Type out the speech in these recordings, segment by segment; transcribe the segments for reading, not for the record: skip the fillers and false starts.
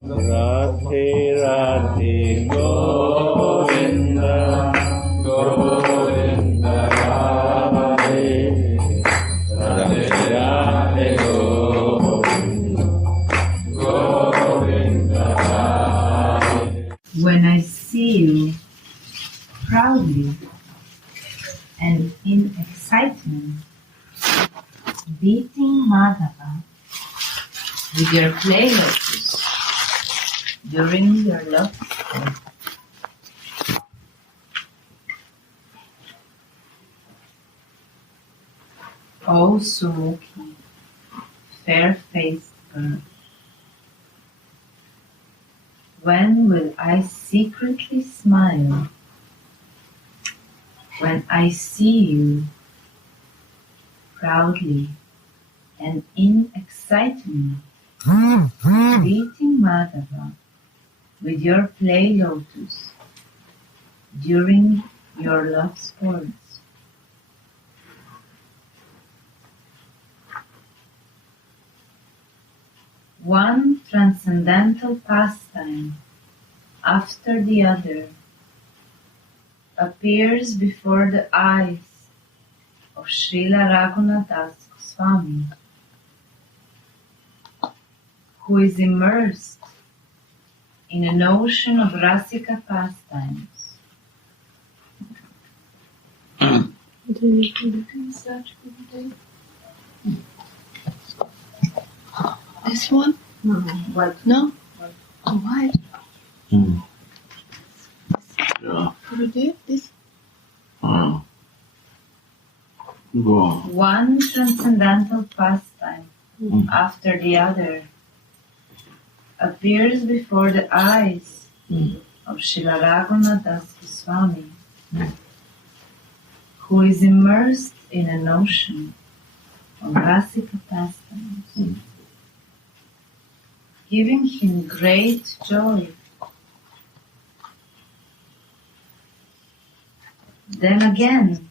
Radhe Radhe Govinda Govinda Radhe Radhe Radhe Govinda Govinda Radhe. When I see you proudly and in excitement beating Madhava with your clay lotus during your love sport, oh Sumuki, fair-faced girl, when will I secretly smile when I see you proudly and in excitement beating Madhava with your play lotus during your love sports? One transcendental pastime after the other appears before the eyes of Srila Raghunath Goswami, who is immersed in an ocean of Rasika pastimes. This one? What? No? White. Yeah. Could you do this? Go on. One transcendental pastime after the other appears before the eyes of Srila Raghunath Goswami, who is immersed in an ocean of Rasika pastimes, giving him great joy. Then again,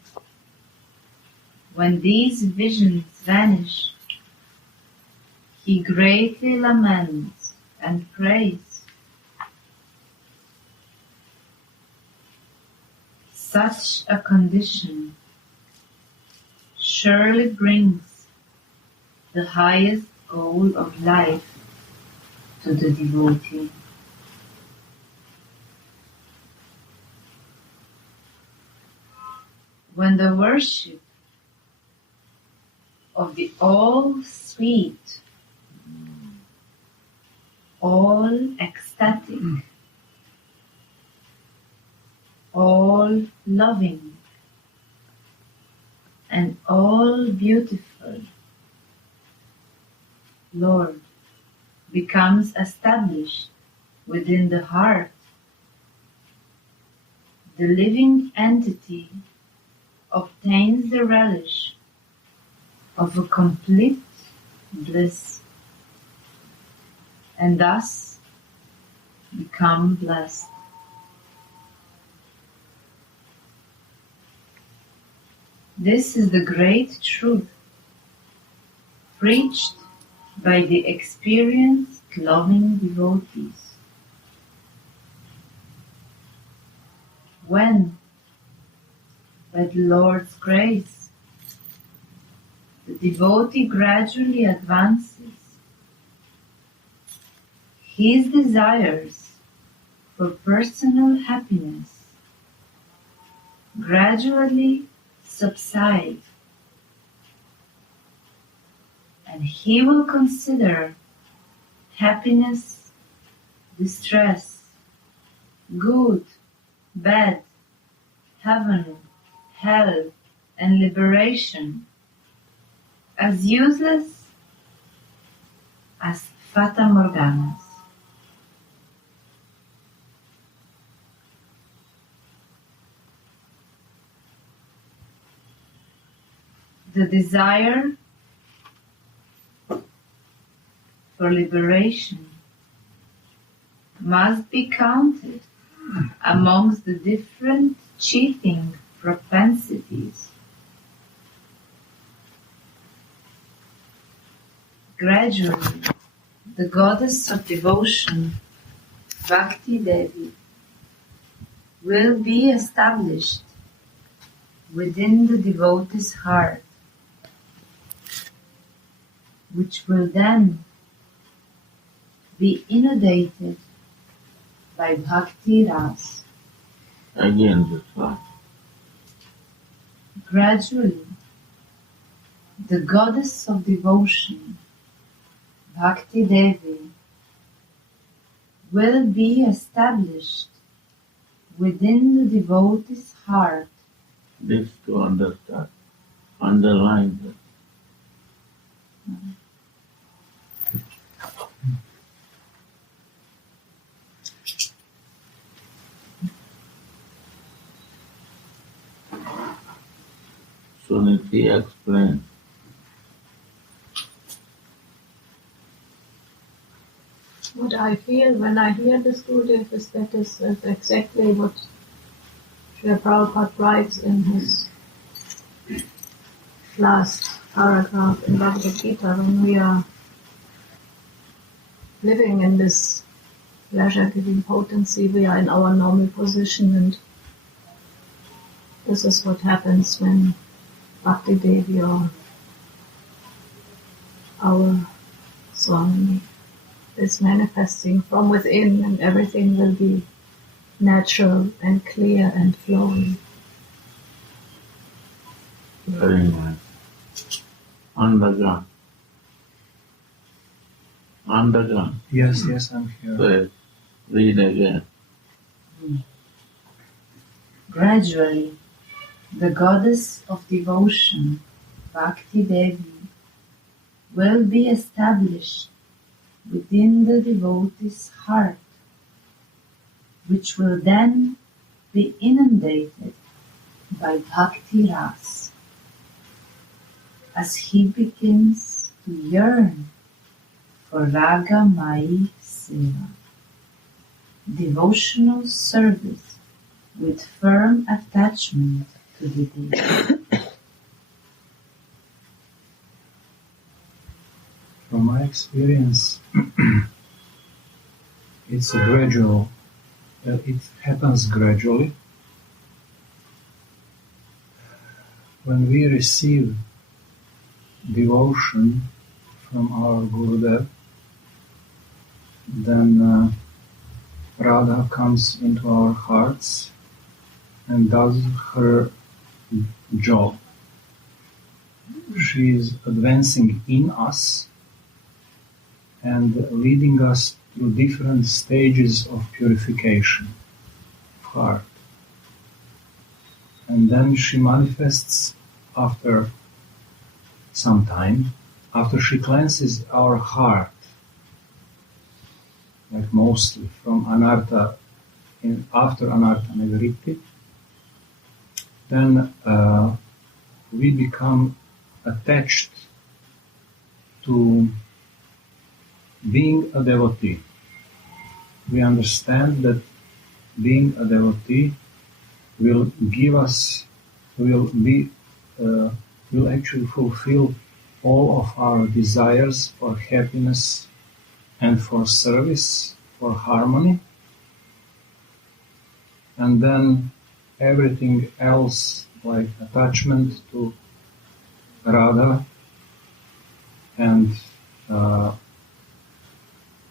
when these visions vanish, he greatly laments and prays. Such a condition surely brings the highest goal of life to the devotee. When the worship of the all-sweet, all-ecstatic, all-loving, and all-beautiful Lord becomes established within the heart, the living entity obtains the relish of a complete bliss, and thus become blessed. This is the great truth preached by the experienced loving devotees. When, by the Lord's grace, the devotee gradually advances, his desires for personal happiness gradually subside, and he will consider happiness, distress, good, bad, heaven, hell, and liberation as useless as fata morganas. The desire for liberation must be counted amongst the different cheating propensities. Gradually, the goddess of devotion, Bhakti Devi, will be established within the devotee's heart, which will then be inundated by Bhakti Ras. Again this one. Gradually, the goddess of devotion, Bhakti Devi, will be established within the devotee's heart, This to understand. Underline that. Suniti explained. What I feel when I hear this Gurudev is that is exactly what Srila Prabhupada writes in his last paragraph in Bhagavad Gita, when we are living in this pleasure-giving potency, we are in our normal position, and this is what happens when Bhakti Devi or our Swami is manifesting from within, and everything will be natural and clear and flowing. Very nice. Underground. Underground. Yes, I'm here. Say, read again. gradually, the goddess of devotion, Bhakti Devi, will be established within the devotee's heart, which will then be inundated by Bhakti Ras as he begins to yearn for Raga Mai Seva, devotional service with firm attachment to the deity. From my experience, it's a gradual, it happens gradually. When we receive devotion from our Gurudev, then Radha comes into our hearts and does her job. She is advancing in us and leading us through different stages of purification of heart. And then she manifests after some time, after she cleanses our heart, like mostly from anartha, after anartha nivritti, then we become attached to being a devotee. We understand that being a devotee will give us, will actually fulfill all of our desires for happiness and for service, for harmony. And then everything else, like attachment to Radha and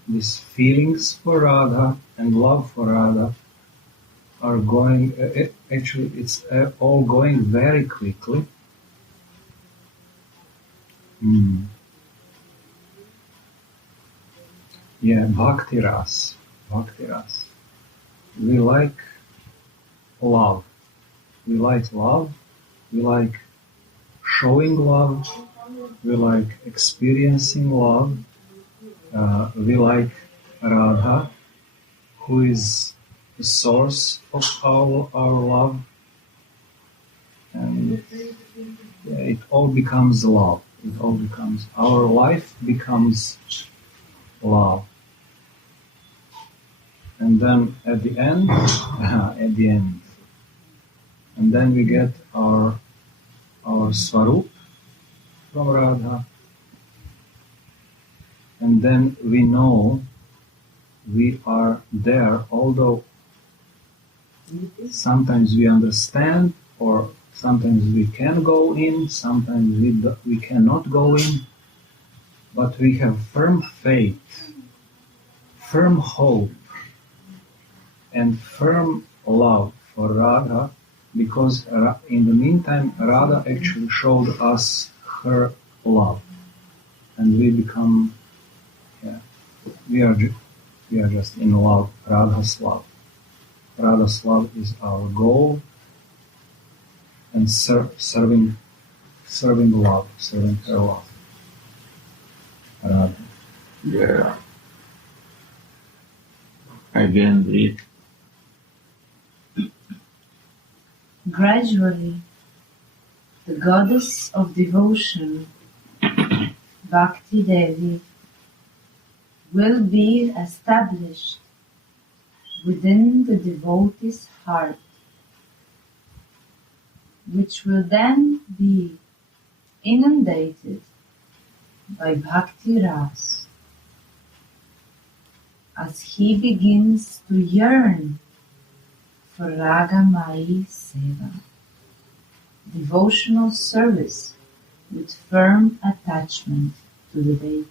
these feelings for Radha and love for Radha, are going, actually it's all going very quickly. Yeah, Bhakti Ras. We like love. We like love. We like showing love. We like experiencing love. We like Radha, who is the source of our love. And yeah, it all becomes love. It all becomes, our life becomes love. And then at the end, and then we get our Swarup from Radha. and then we know we are there, although sometimes we understand, or sometimes we can go in, sometimes we cannot go in, but we have firm faith, firm hope, and firm love for Radha, because in the meantime Radha actually showed us her love, and we become, we are just in love, Radha's love. Radha's love is our goal, and serving love, serving her love. Radha. Yeah. Again, read. Gradually, the goddess of devotion, Bhakti Devi, will be established within the devotee's heart, which will then be inundated by Bhakti Ras as he begins to yearn for Ragamai Seva, devotional service with firm attachment to the deity.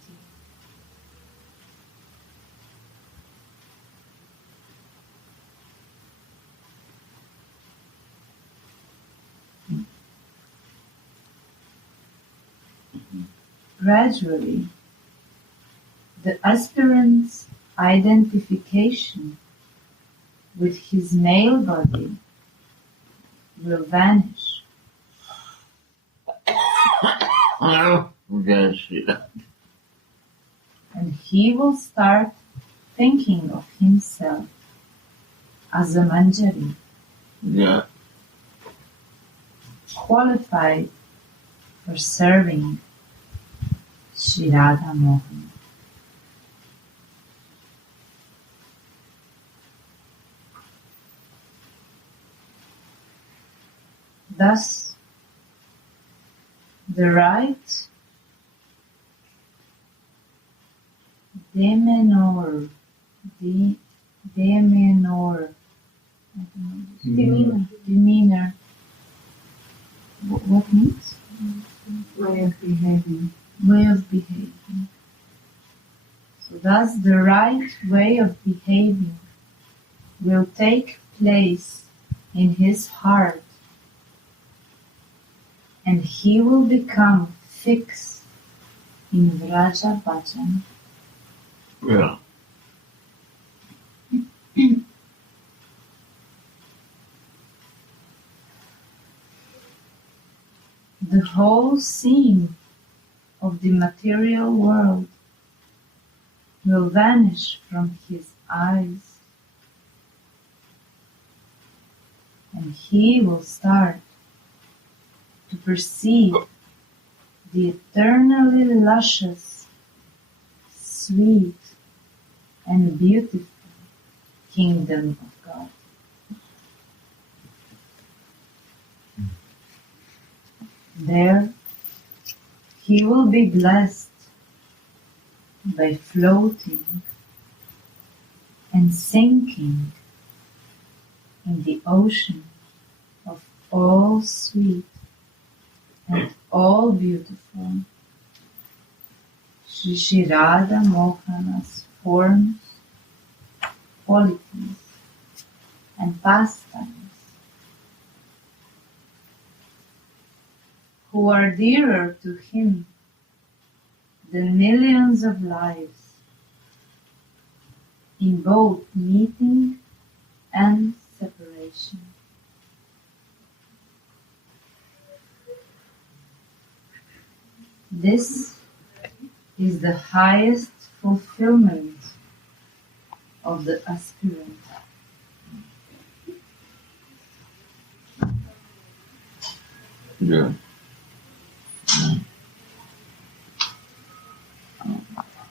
Gradually, the aspirant's identification with his male body will vanish. Oh, yes, yeah. And he will start thinking of himself as a Manjari, Yeah. qualified for serving Shri Radha Mohan. Thus, the right demeanor, demeanor. What means? Way of behaving. Way of behaving. So thus the right way of behaving will take place in his heart, and he will become fixed in Vraja Bhajan. Yeah. The whole scene of the material world will vanish from his eyes, and he will start to perceive the eternally luscious, sweet, and beautiful kingdom of God. There, he will be blessed by floating and sinking in the ocean of all sweet and all beautiful Shri Radha Mohana's forms, qualities, and pastimes, who are dearer to him than millions of lives, in both meeting and separation. This is the highest fulfillment of the aspirant. Yeah.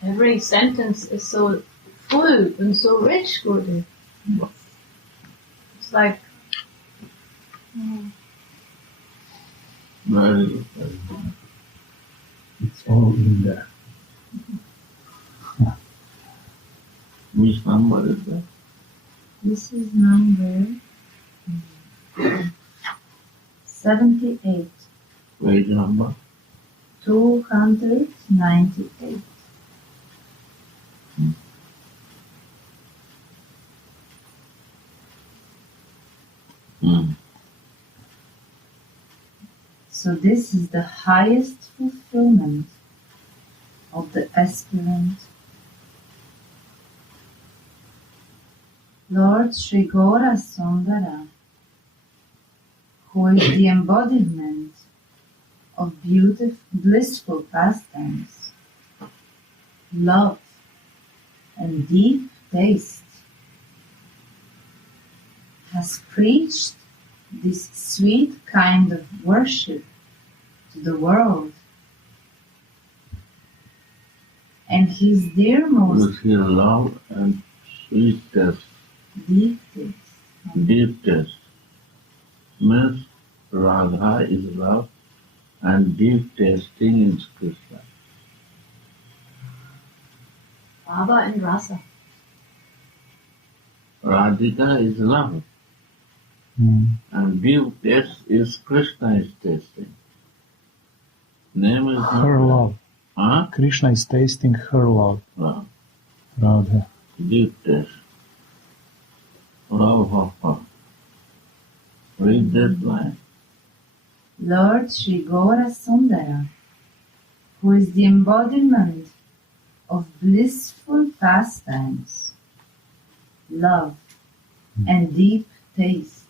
Every sentence is so full and so rich, Guru. It's like, Very good. Very good. It's all in there. Which number is that? This is number 78, Page number? 298. Mm. So this is the highest fulfillment of the aspirant. Lord Sri Gaura Sundara, who is the embodiment of beautiful, blissful pastimes, love, and deep taste, has preached this sweet kind of worship to the world. And his dearmost With his love and sweetness, deep taste, deep taste. Means Radha is love and deep tasting is Krishna. Baba and Rasa. Radhika is love and deep taste is Krishna is tasting. Name is Her love. Huh? Krishna is tasting her love. Love. Radha. Deep taste. Love of her. Read that line. Lord Sri Gaura Sundara, who is the embodiment of blissful pastimes, love, and deep taste,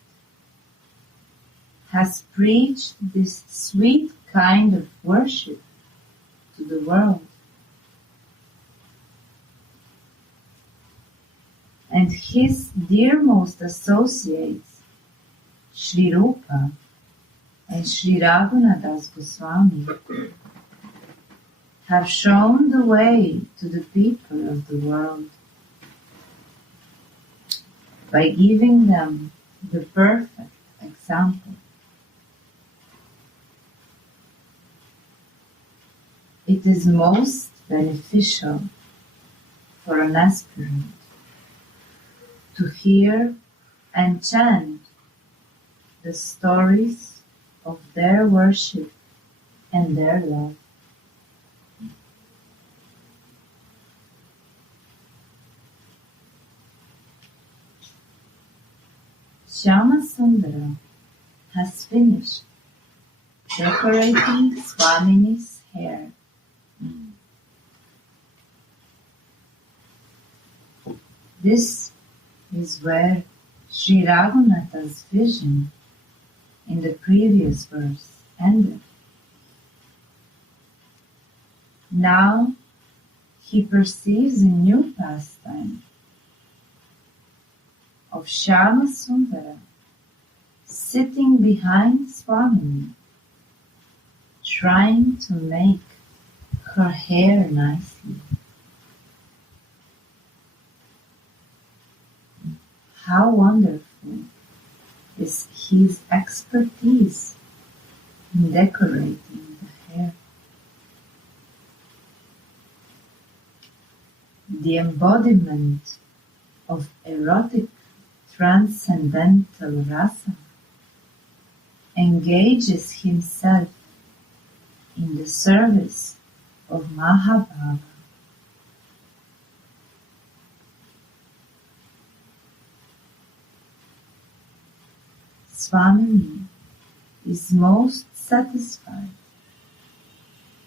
has preached this sweet kind of worship to the world. And his dearmost associates, Sri Rupa and Sri Raghunadas Goswami, have shown the way to the people of the world by giving them the perfect example. It is most beneficial for an aspirant to hear and chant the stories of their worship and their love. Shyama Sundara has finished decorating Swamini's hair. This is where Sri Raghunatha's vision in the previous verse ended. Now he perceives a new pastime of Shyama Sundara sitting behind Swamini, trying to make her hair nicely. How wonderful is his expertise in decorating the hair. The embodiment of erotic transcendental rasa engages himself in the service of Mahabhava. Swamini is most satisfied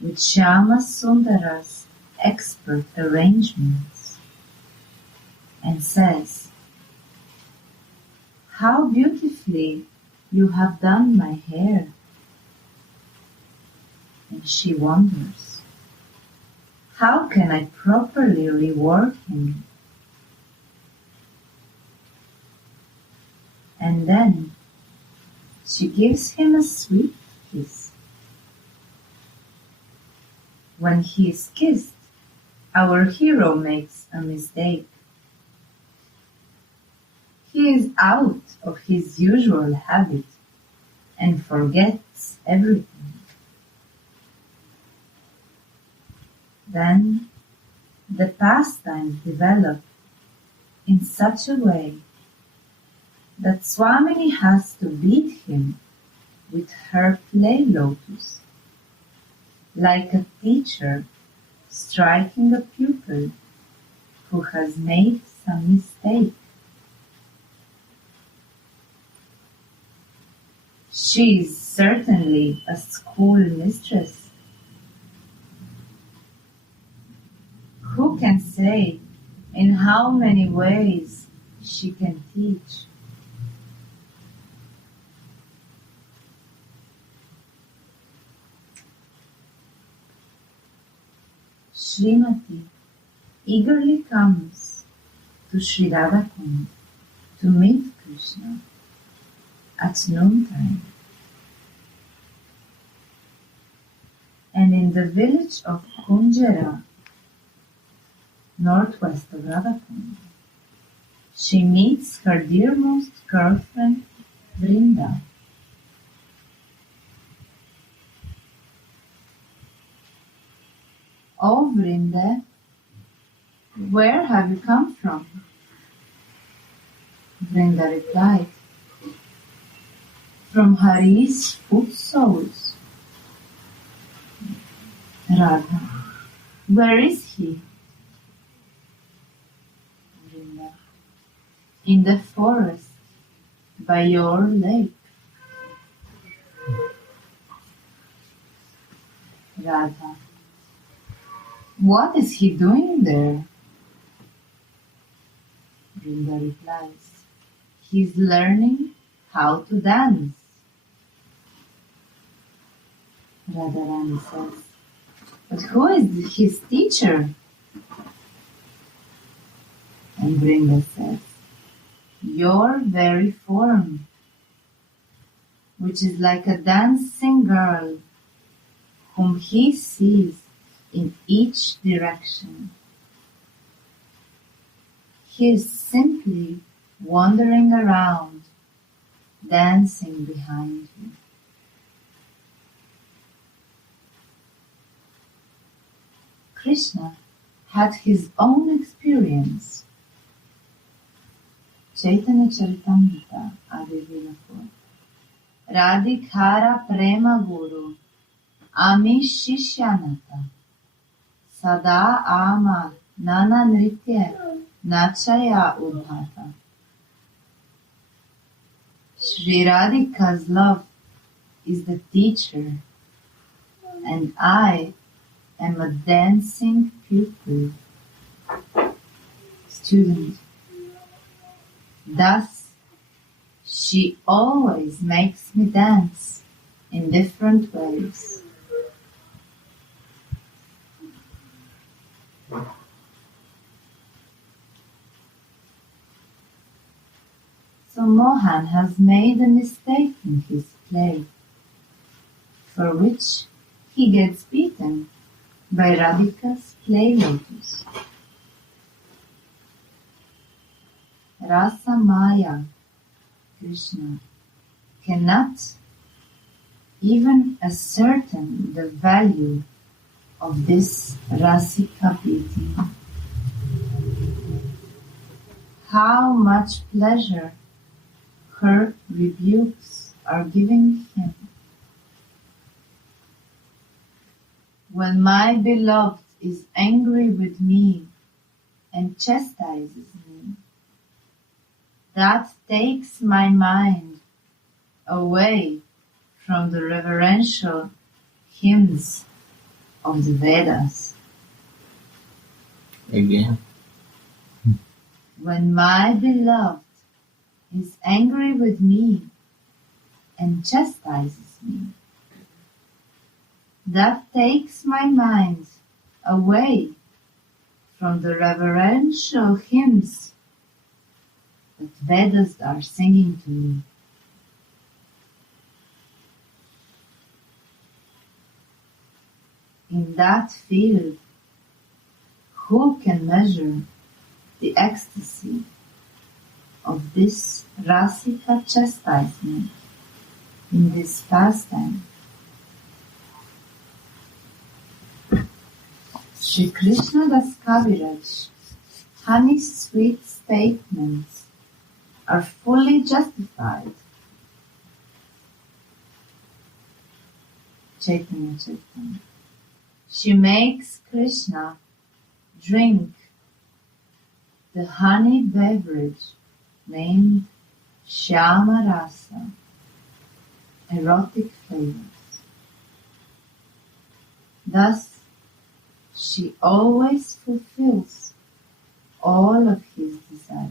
with Shyama Sundara's expert arrangements and says, "How beautifully you have done my hair." And she wonders, how can I properly reward him? And then she gives him a sweet kiss. When he is kissed, our hero makes a mistake. He is out of his usual habit and forgets everything. Then the pastimes develop in such a way that Swamini has to beat him with her play lotus, like a teacher striking a pupil who has made some mistake. She is certainly a school mistress. Who can say in how many ways she can teach? Srimati eagerly comes to Sri Radhakund to meet Krishna at noontime. And in the village of Kunjara, northwest of Radhakund, she meets her dearmost girlfriend, Vrinda. Oh, Vrinda, where have you come from? Vrinda replied, from Hari's foot soles. Radha, where is he? Vrinda, in the forest by your lake. Radha, what is he doing there? Vrinda replies, he's learning how to dance. Radharani says, but who is his teacher? And Vrinda says, your very form, which is like a dancing girl whom he sees in each direction. He is simply wandering around, dancing behind you. Krishna had his own experience. Chaitanya Charitamrita, Adi Vilapa. Radhikara Prema Guru, Ami Shishyanata, Sada Ama Nana Nritya, Nachaya Udhata. Sri Radhika's love is the teacher, and I am a dancing pupil, student. Thus, she always makes me dance in different ways. So Mohan has made a mistake in his play, for which he gets beaten by Radhika's play lotus. Rasa Maya, Krishna, cannot even ascertain the value of this Rasika beating. How much pleasure her rebukes are giving him. When my beloved is angry with me and chastises me, that takes my mind away from the reverential hymns of the Vedas. Again. When my beloved is angry with me and chastises me, that takes my mind away from the reverential hymns that Vedas are singing to me. In that field, who can measure the ecstasy of this Rasika chastisement in this pastime? Sri Krishna Das Kaviraj honey's sweet statements are fully justified. Chaitanya Chaitanya. She makes Krishna drink the honey beverage named Shyama Rasa, erotic flavors. Thus, she always fulfills all of his desires.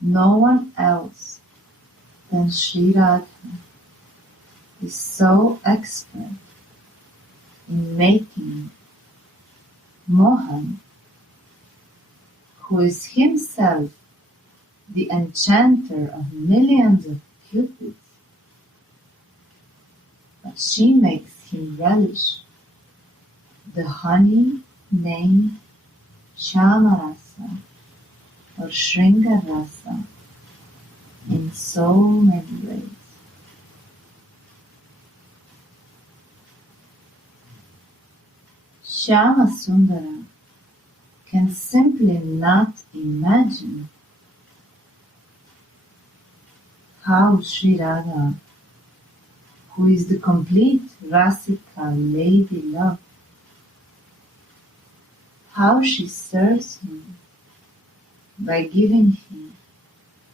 No one else than Sri Radha is so expert in making Mohan, who is himself the enchanter of millions of cupids, but she makes him relish the honey named Shamarasa or Shringarasa in so many ways. Shyama Sundara can simply not imagine how Sri Radha, who is the complete Rasika lady love, how she serves him by giving him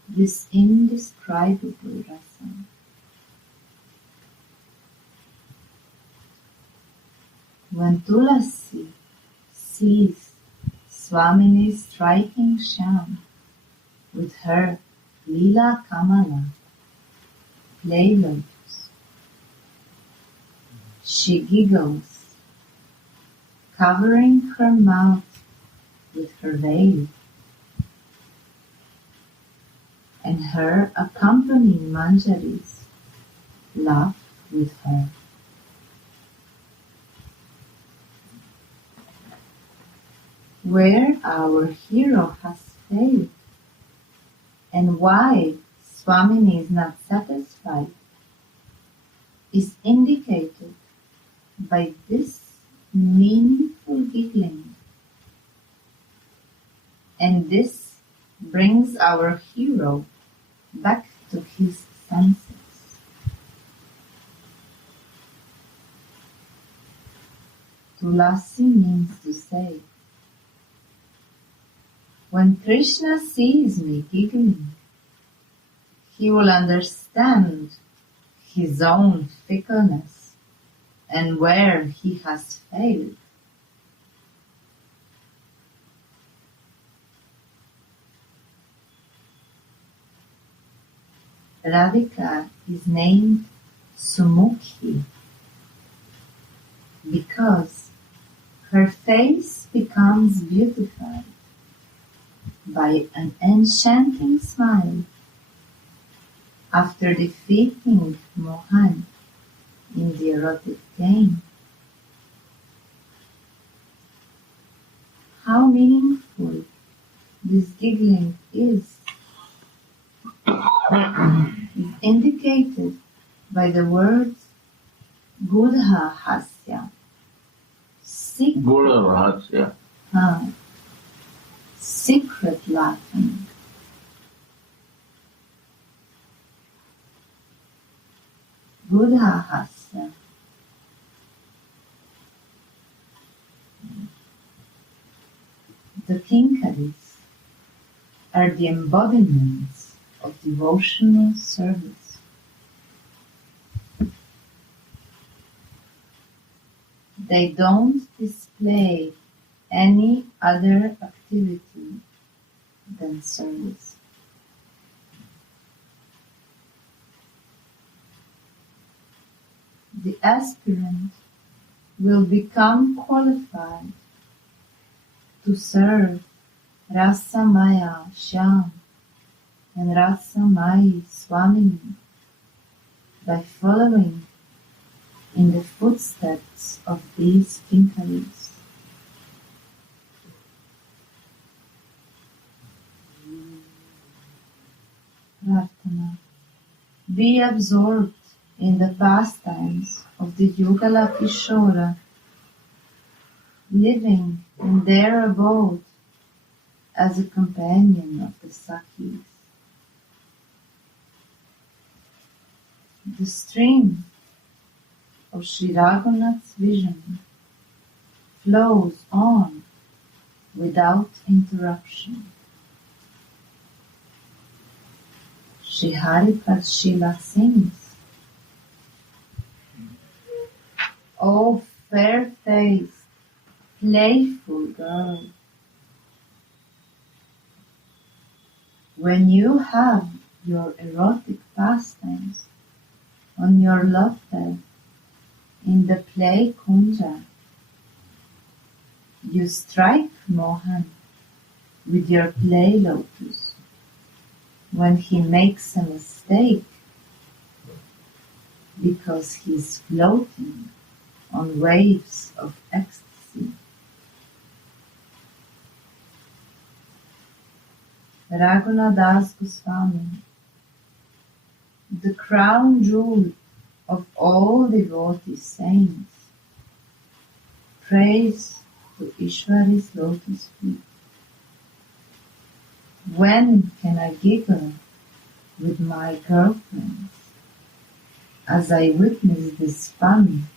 this indescribable rasa. When Tulasi sees Swamini striking Shyam with her Lila Kamala play lotus, she giggles, covering her mouth with her veil, and her accompanying manjaris laugh with her. Where our hero has failed, and why Swamini is not satisfied, is indicated by this meaningful giggling. And this brings our hero back to his senses. Tulasi means to say, when Krishna sees me giggling, he will understand his own fickleness and where he has failed. Radhika is named Sumukhi because her face becomes beautified by an enchanting smile after defeating Mohan in the erotic game. How meaningful this giggling is indicated by the words Gudha Hasya, Guru Rahasya. Secret laughing. Gudha Hasya. The Kinkaris are the embodiments of devotional service. They don't display any other activity than service. The aspirant will become qualified to serve Rasa Maya Shyam and Rasa Mai Swamini by following in the footsteps of these Kinkaris. Prarthana. Be absorbed in the pastimes of the Yugala Kishora living in their abode as a companion of the Sakhis. The stream of Sri Raghunath's vision flows on without interruption. Shri Haripad Shila sings, "O fair-faced, playful girl, when you have your erotic pastimes on your love bed in the play kunja, you strike Mohan with your play lotus when he makes a mistake because he's floating on waves of ecstasy." Raghunath Das Goswami, the crown jewel of all devotee saints, prays to Ishwari's lotus feet. When can I giggle with my girlfriends as I witness this fun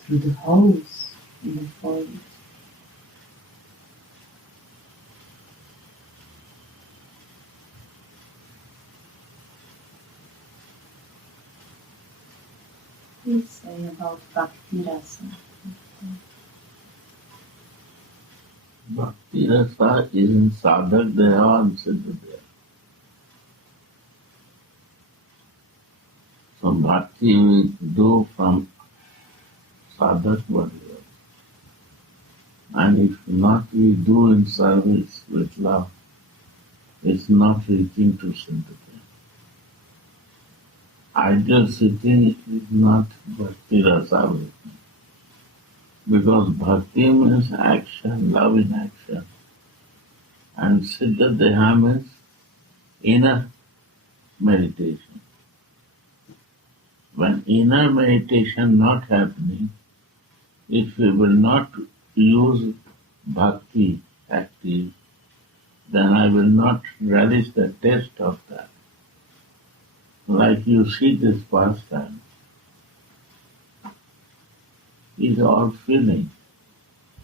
through the holes in the fold? Please say about Bhakti Rasa. Bhakti Rasa is in Sadhak Deha and Siddha Deha. So Bhakti we do from Sadhak Varya. And if not we do in service with love, it's not reaching to Siddha Deha. Ideal sitting is not Bhakti Rasa with me. Because Bhakti means action, love in action. And Siddha Deha means inner meditation. When inner meditation not happening, if we will not use bhakti active, then I will not relish the taste of that. Like you see this pastime, is all feeling.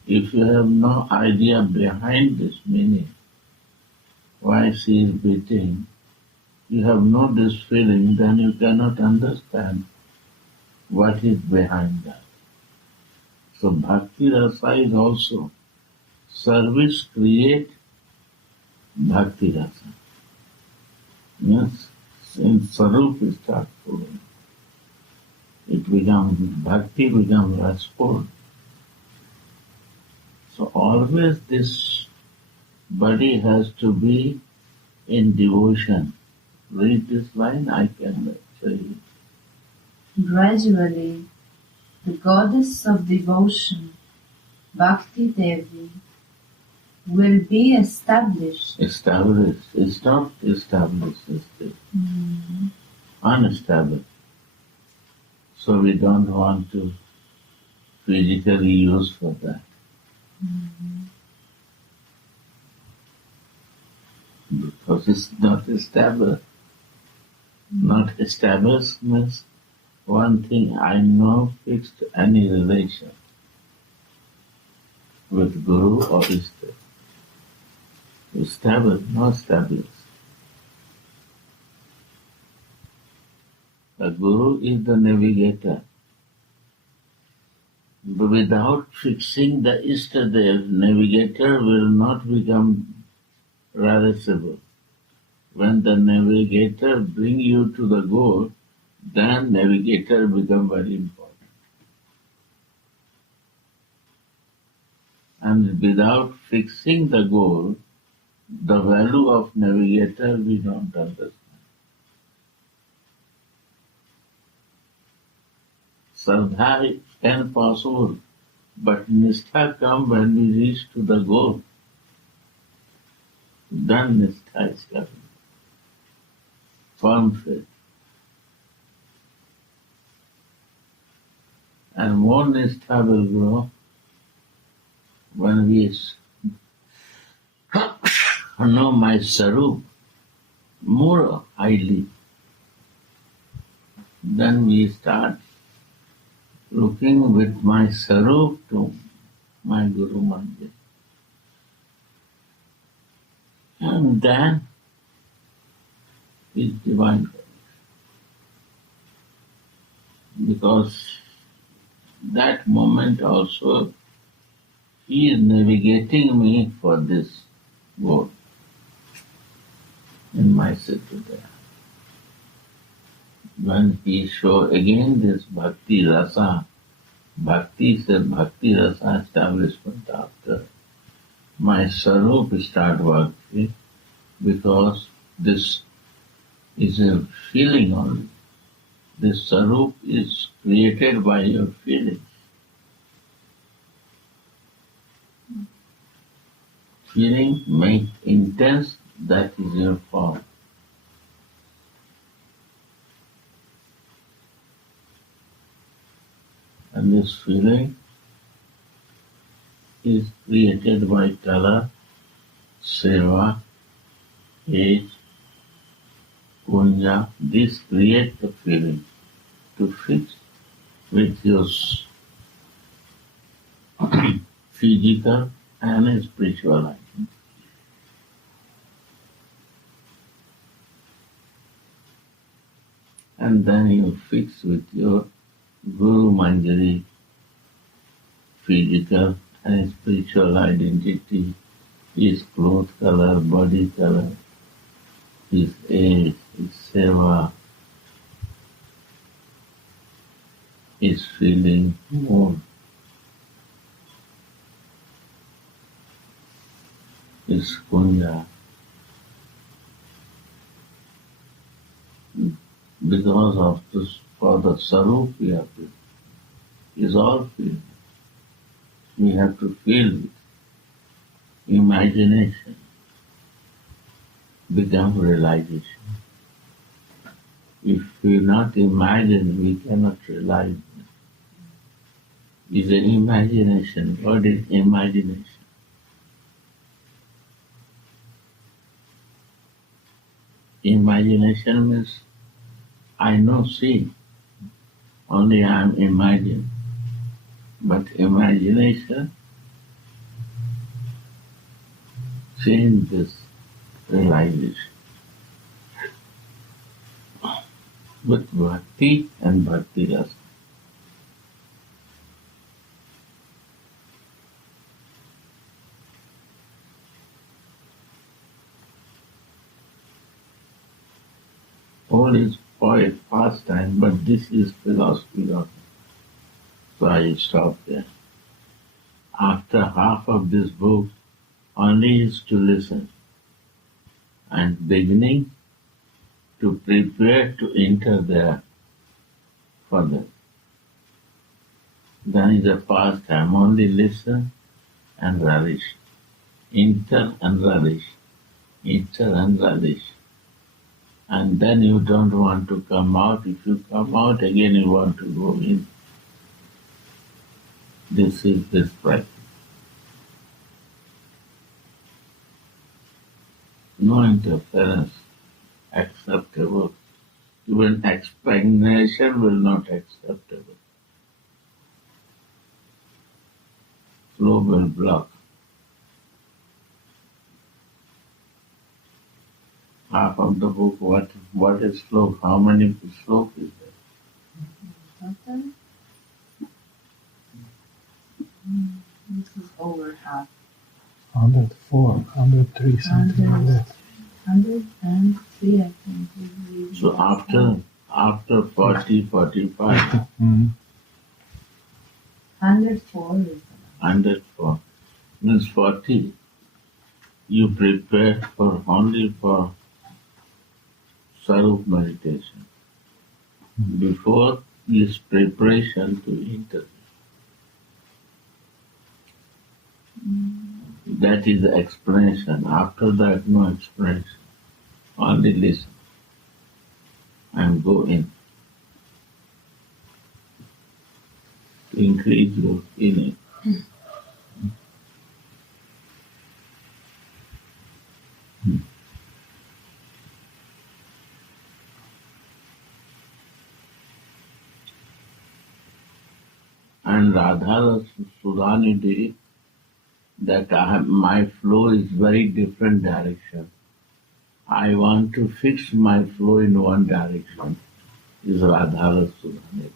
If you have no idea behind this meaning, why she is beating, you have no this feeling, then you cannot understand what is behind that. So Bhakti Rasa is also service create Bhakti Rasa. Yes, in Sarup it starts flowing. It becomes, Bhakti becomes restful. So always this body has to be in devotion. Read this line, I can say it. Gradually, the goddess of devotion, Bhakti Devi, will be established. Established. It's not established, it's still unestablished. So we don't want to physically use for that. Because it's not established. Not established means one thing I know fixed any relation with Guru or Ishta. Established, not established. The Guru is the navigator. But without fixing the Ishtadev, navigator will not become realizable. When the navigator bring you to the goal, then navigator become very important. And without fixing the goal, the value of navigator we don't understand. Sadhya can possible, but Nistha come when we reach to the goal. Then Nistha is coming. Firm faith. And more Nistha will grow when we know my Sarup more highly, then we start looking with my Sarup to my Guru Mandir. And then is divine grace. Because that moment also he is navigating me for this goal in my Siddhudaya. When he show again this bhakti rasa, bhakti said bhakti rasa establishment after my Sarup start working, because this is a feeling only. This Sarup is created by your feelings. Feeling make intense, that is your form. And this feeling is created by color, seva, age, punya. This create the feeling to fix with your physical and spiritual life. And then you fix with your Guru Manjari, physical and spiritual identity, his cloth color, body color, his age, his seva, his feeling, mood, his kunya. Because of this, for the Sarup we have to, is all feeling. We have to feel it. Imagination become realization. If we not imagine, we cannot realize. It's an imagination. What is imagination? Imagination means I know see, only I am imagining. But imagination change this realization. With bhakti and bhakti rasa. All is poet pastime, but this is philosophy of it. So I stop there. After half of this book, only is to listen and beginning to prepare to enter there further. Then is a pastime, only listen and relish. Enter and relish. Enter and relish. And then you don't want to come out. If you come out again, you want to go in. This is this practice. No interference acceptable. Even explanation will not acceptable. Flow will block. Half of the book, what is slope? How many slope is there? Total? This is over half. 104, 103, something like that. 103, I think. So after 40, 45, 104 is 104 means 40. You prepare for only for Sarup meditation. Before is preparation to enter. That is the explanation. After that, no explanation. Only listen and go in. Increase your feeling. And Radha Sudhanidhi, that my flow is very different direction. I want to fix my flow in one direction, is Radha Sudhanidhi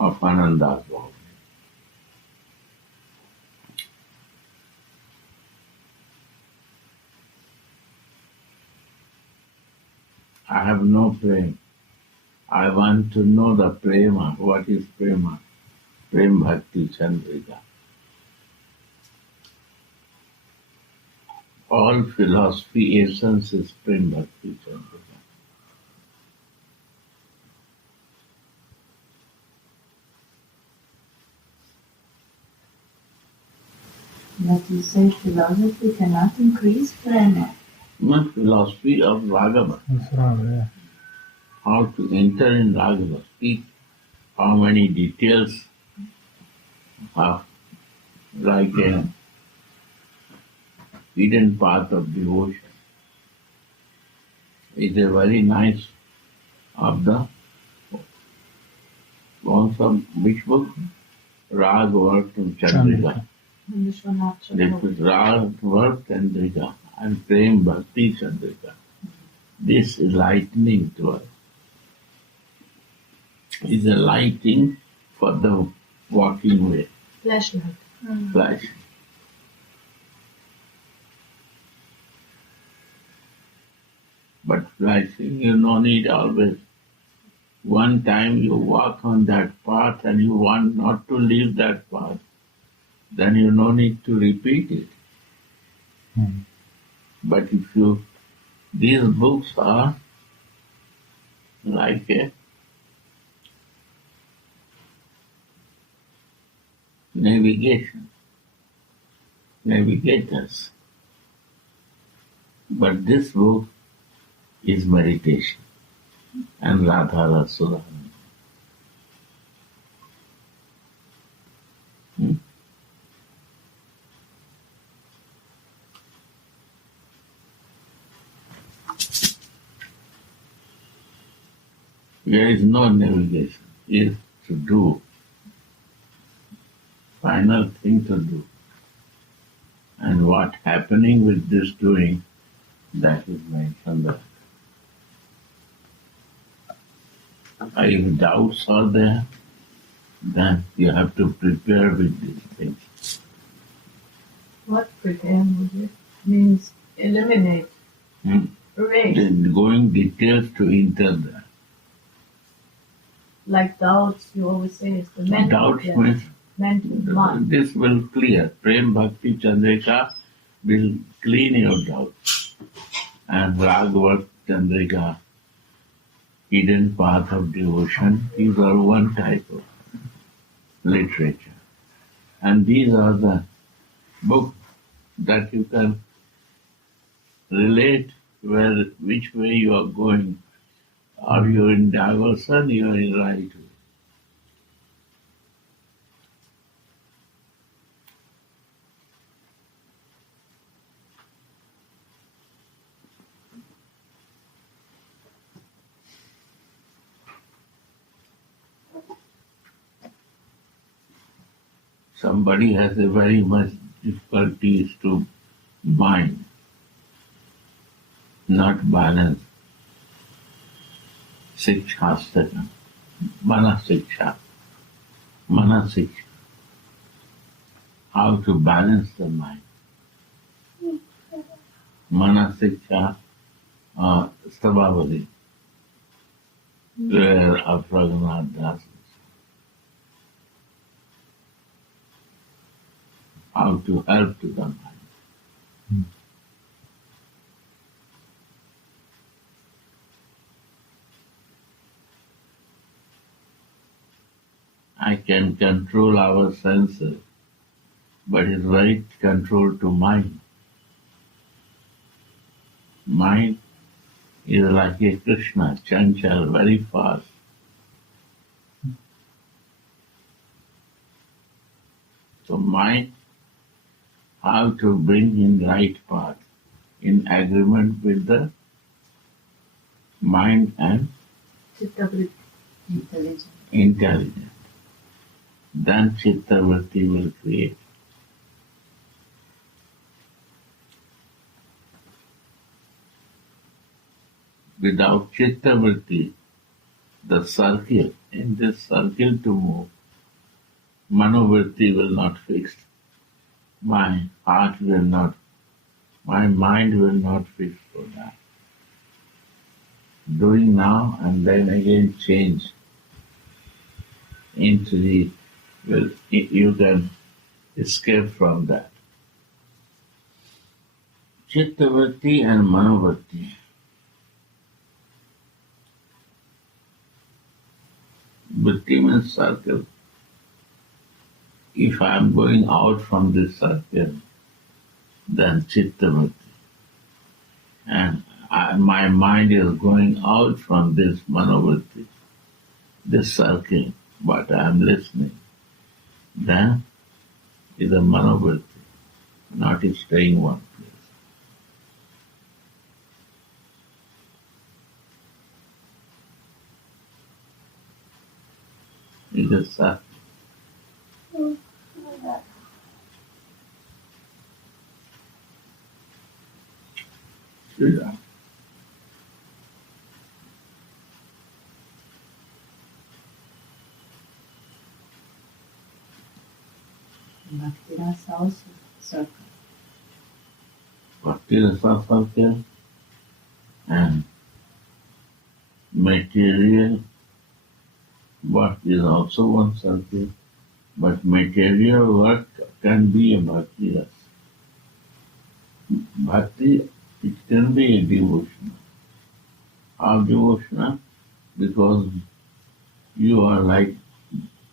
of Ananda's Bhava. I have no prema. I want to know the prema. What is prema? Prem Bhakti Chandrika. All philosophy essence is Prem Bhakti Chandrika. But you say philosophy cannot increase prema. The philosophy of Raghava. That's right, yeah. How to enter in Raghava. Speak how many details of like a hidden path of devotion. It's a very nice of the also which book? Rag Work and Chandrika. This is Rag Work Chandrika and Prem Bhakti Chandrika. This is lightning to us. Is a lighting for the walking way. Flashlight. Flash. But flashing you no need always. One time you walk on that path and you want not to leave that path, then you no need to repeat it. But if you, these books are like a navigators. But this book is meditation and Radha Rasula. There is no navigation. It is to do. Final thing to do. And what happening with this doing, that is mentioned there. If doubts are there, then you have to prepare with these things. What prepare with it? Means eliminate, erase. Then going details to enter there. Like doubts, you always say it's the mental. Doubts means mental mind. this will clear. Prem Bhakti Chandrika will clean your doubts. And Raghavat Chandrika, hidden path of devotion, these are one type of literature. And these are the books that you can relate which way you are going. Are you in diversion, you are in right way. Somebody has a very much difficulties to mind, not balance. Sikshastakam, Manasiksha. How to balance the mind. Manasiksha, Stabhavali, prayer of Raghunath Das. How to help to the mind. I can control our senses, but it's very controlled to mind. Mind is like a Krishna, chanchal, very fast. So mind, how to bring in right path, in agreement with the mind and Chitta vritti. intelligent. Then Chittavritti will create. Without Chittavritti, the circle, in this circle to move, Manovritti will not fix. My heart will not, my mind will not fix for that. Doing now and then again change into the, well, you can escape from that. Chittavritti and Manovritti. Vritti means circle. If I am going out from this circle, then Chittavritti. And my mind is going out from this Manovritti, this circle, but I am listening. Then is a Manovritti, not staying one place. It is circle. Sridhar. Bhakti Rasa also circle. Bhakti Rasa circle and material work is also one circle, but material work can be a bhakti rasa. Bhakti, it can be a devotional. How devotional? Because you are like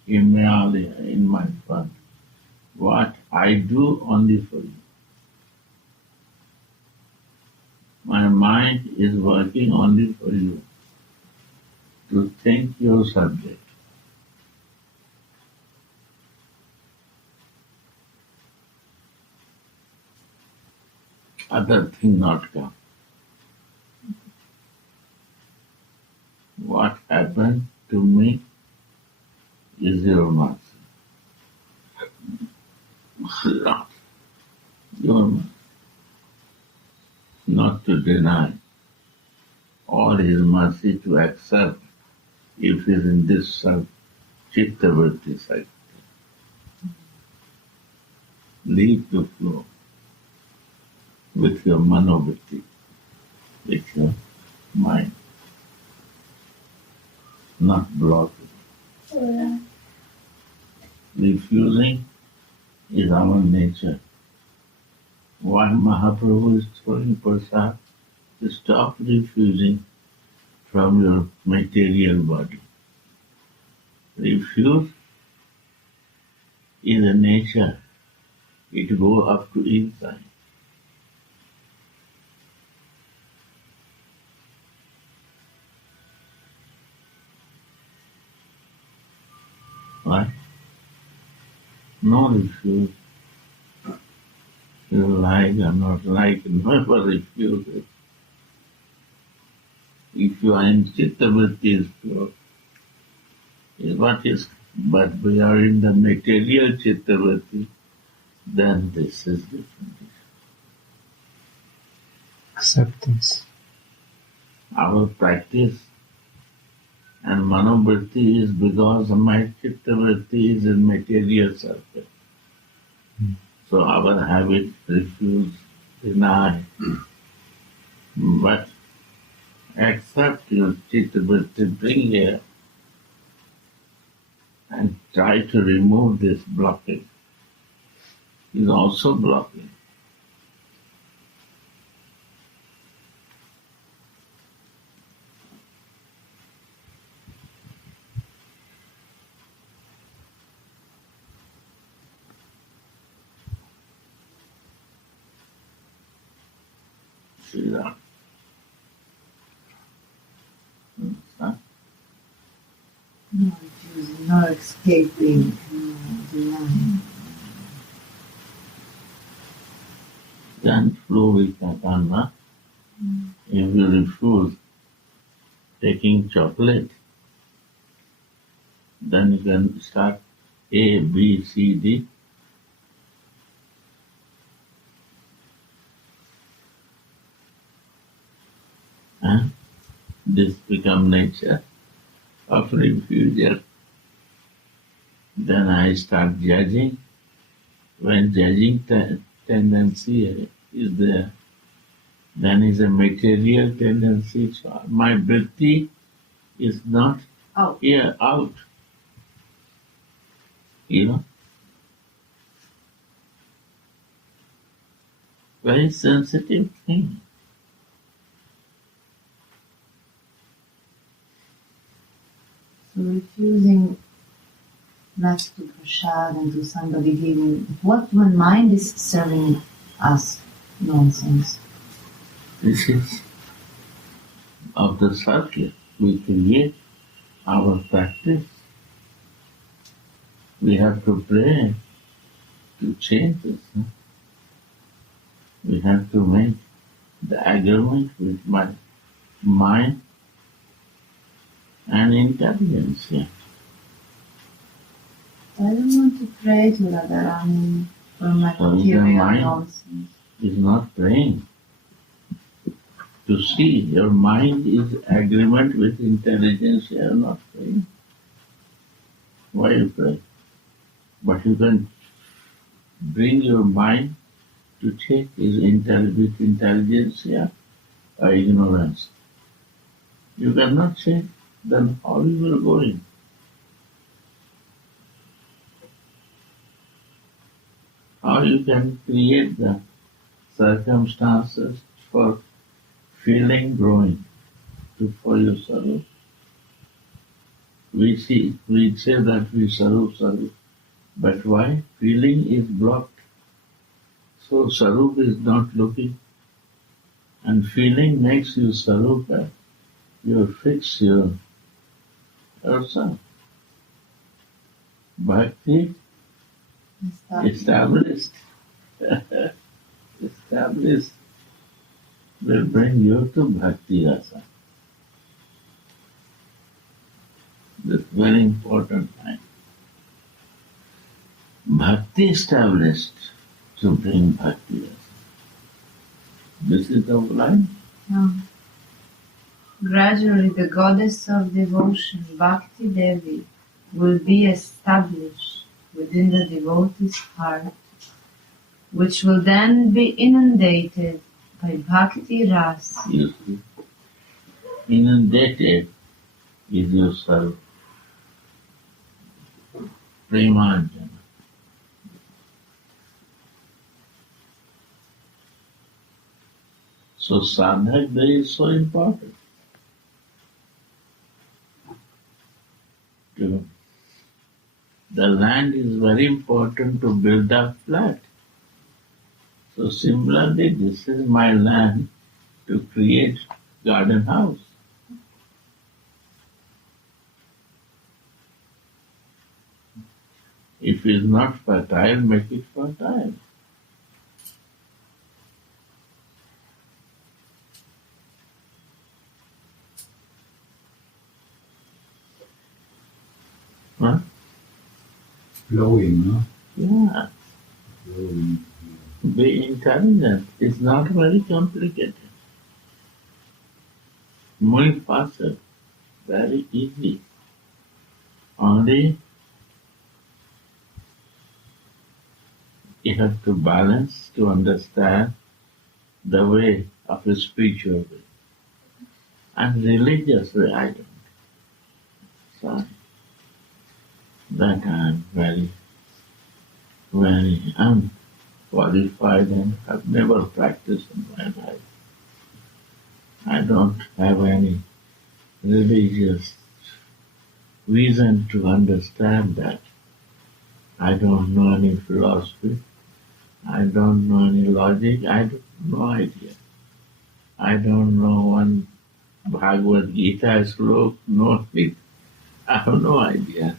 Himalaya in my front. What I do only for you. My mind is working only for you to think your subject. Other thing not come. What happened to me is your mercy. Your mercy. Not to deny. All his mercy to accept if he is in this Chittavritti cycle. Leave the flow with your Manovritti, with your mind. Not block it. Refusing is our nature. Why Mahaprabhu is throwing prasad? To stop refusing from your material body. Refuse is a nature. It goes up to inside. Right? No refuse. You like or not like, never refuse it. If you are in Chittavritti is pure, is what is, but we are in the material Chittavritti, then this is different. Acceptance. Our practice and Manovritti is because my Chittavritti is in material circle. So our habit refuse, deny, but accept your Chittavritti, bring here and try to remove this blockage. Is also blocking. See that? Understand? No refusing, no escaping, no denying. Then flow with Katana. If you refuse taking chocolate, Then you can start A, B, C, D. And this become nature of refusal. Then I start judging. When judging tendency is there, then is a material tendency. So my vritti is not Out. here, out. You know, very sensitive thing. So refusing not to prasad and to somebody giving, what when mind is serving us nonsense? This is of the circle. We create our practice. We have to pray to change this. We have to make the agreement with my mind and intelligence. Yeah. I don't want to pray to Radharani for material mind nonsense. is not praying. To see your mind is agreement with intelligence, you are not praying. Why you pray? But you can bring your mind to check is with intelligence or ignorance. You cannot check, then how you will go in? How you can create the circumstances for feeling growing for your sorrow? We say that we sarup, but why? Feeling is blocked. So sarup is not looking, and feeling makes you sarupa. You fix yourself. Bhakti established will bring you to bhakti rasa. This very important line. Bhakti established to bring bhakti rasa. This is the line. Yeah. Gradually the goddess of devotion, Bhakti Devi, will be established within the devotee's heart, which will then be inundated by Bhakti Ras. You see, inundated is your self. Premanjana. So sadhak day is so important. The land is very important to build a flat. So similarly, this is my land to create garden house. If it is not fertile, make it fertile. Huh? Flowing, no? Yeah. Flowing. Be intelligent. It's not very complicated. Muy fácil. Very easy. Only you have to balance to understand the way of a spiritual way. And religious way, I don't. Sorry. That I'm very unqualified and have never practiced in my life. I don't have any religious reason to understand that. I don't know any philosophy. I don't know any logic. I have no idea. I don't know one Bhagavad Gita slok, no it. I have no idea.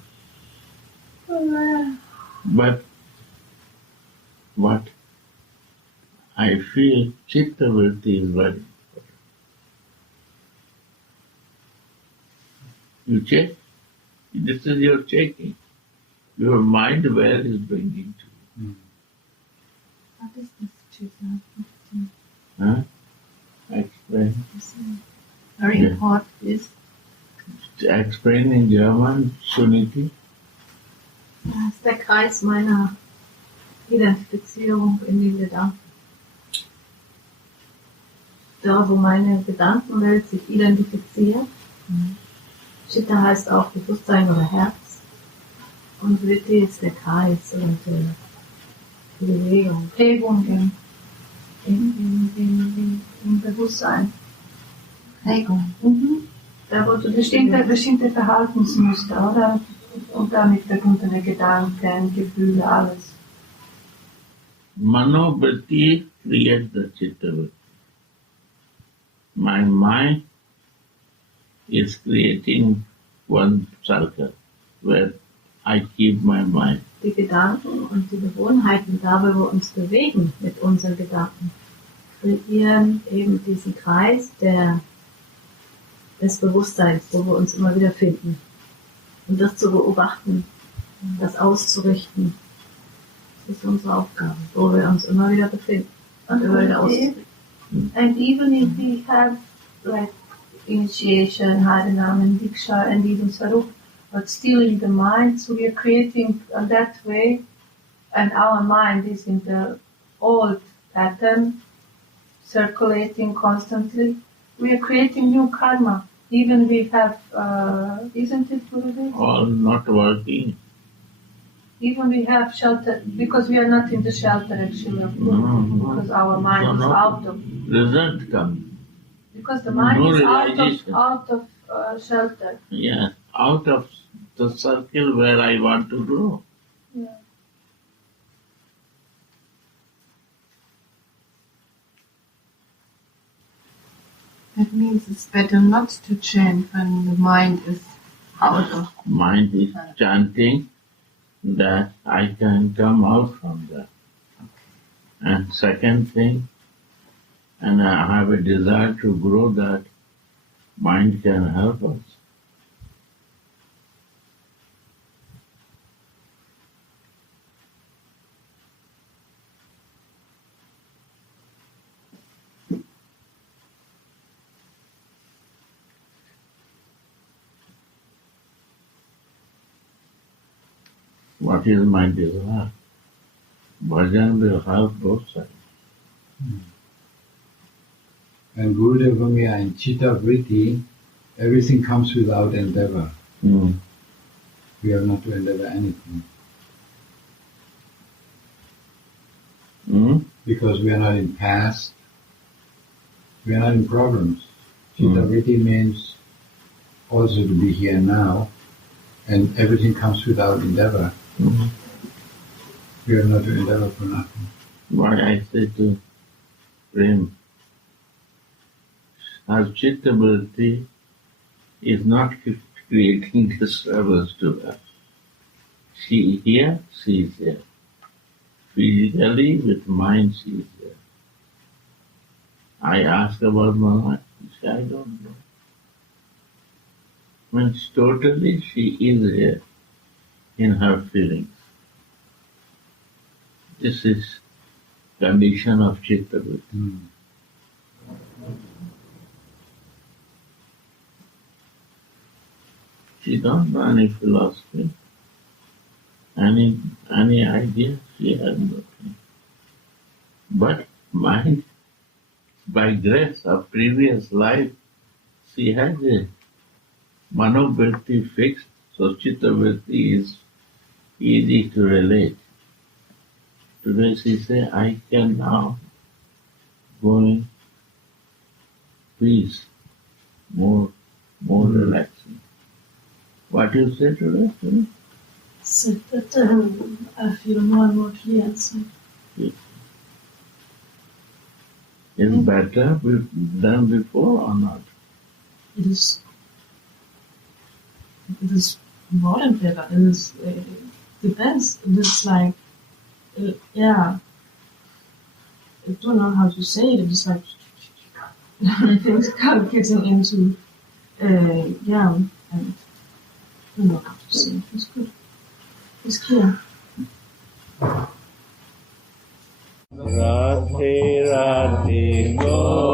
But what I feel chitta-vritti is very important. You check This is your checking. Your mind where is bringing to you. What is this chitta? Huh? Explain. Very Yeah. important is Explain in German, Suniti. das ist der Kreis meiner Identifizierung in den Gedanken. Da, wo meine Gedankenwelt sich identifiziert. Chitta heißt auch Bewusstsein oder Herz. Und Vritti ist der Kreis oder die Bewegung. Prägungen im Bewusstsein. Regung. Da, wo du Bestimmte Verhaltensmuster, oder? Und damit verbundene Gedanken, Gefühle, alles. Manobhritti creates the chitta. My mind is creating one circle where I keep my mind. die Gedanken und die Gewohnheiten, da wo wir uns bewegen mit unseren Gedanken, kreieren eben diesen Kreis des Bewusstseins, wo wir uns immer wieder finden. Und das zu beobachten, das auszurichten, das ist unsere Aufgabe, wo wir uns immer wieder befinden. Und immer wieder auszurichten. And even if we have like initiation, Harinam and Diksha and even Sarup, but still in the mind, so we are creating that way, and our mind is in the old pattern, circulating constantly. We are creating new karma. Even we have, isn't it what it is? All not working. Even we have shelter, because we are not in the shelter actually, of because our mind is out of, Result comes. because the mind No is realization. out of shelter. Yeah, out of the circle where I want to grow. Yeah. That means it's better not to chant when the mind is out of. Mind is chanting that I can come out from that. And second thing, and I have a desire to grow that, mind can help us. What is my desire? Bhajan will help both sides. And Gurudev, when we are in Chitta Vritti, everything comes without endeavor. We have not to endeavor anything. Because we are not in past, we are not in problems. Chitta Vritti means also to be here now, and everything comes without endeavor. We have not to endeavor for nothing. Why I say to Prem, our chittability is not creating disturbance to us. She here, she is here. Physically, with mind, she is there. I ask about my life, she said, I don't know. Means totally she is here in her feelings. This is condition of chittability. She don't know any philosophy, any idea, she has nothing. But mind, by grace of previous life, she has a manobhritti fixed, so chittavritti is easy to relate. Today she say, I can now go in peace, more relaxing. What you say today? Said that I feel more and more clear inside. Is better than before or not? It is more than better. It is depends. It is like yeah. I don't know how to say it. It's like things kind of getting into yeah, and don't know how to say it. It's good. It's clear. Radhe Radhe Go